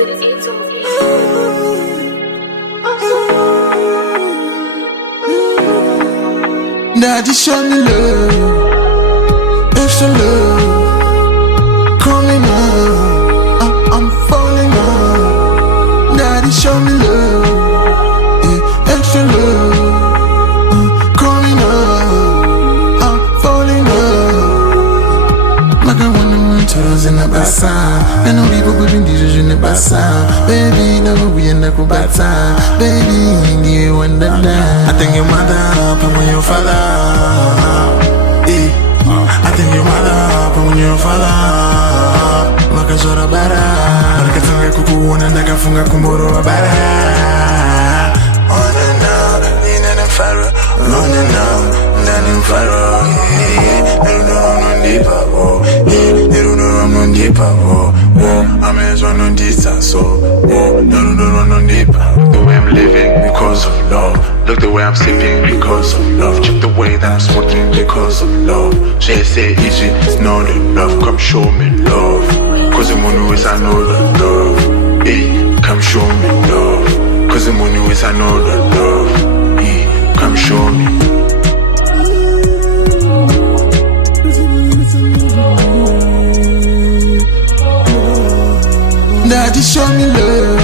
Daddy, show me love, extra love, coming up, I'm falling up. Daddy, show me love, yeah, extra love, coming up, I'm falling up. Like I wanna toes in the bassa, and no people putting dishes in the bassa. Baby, never we end up with bata. Baby, you wonder that. I think your mother, I'm your father. I think your mother, I'm your father. Maka zora bara, marka tanga kuku wana ndaka funga kumboro bara. On and out, nina na faro. On and out, nana faro. I don't know I'm on deep oh. I don't know I'm on deep oh. I'm as one on this so. I don't know I'm on deep. The way I'm living because of love. Look the way I'm sipping because of love. Check the way that I'm smoking because of love. She say easy, it's not enough. Come show me love. Cause the money is I know the love. Hey, come show me love. Cause the money is I know the love. Hey, come show me. Daddy, show me love.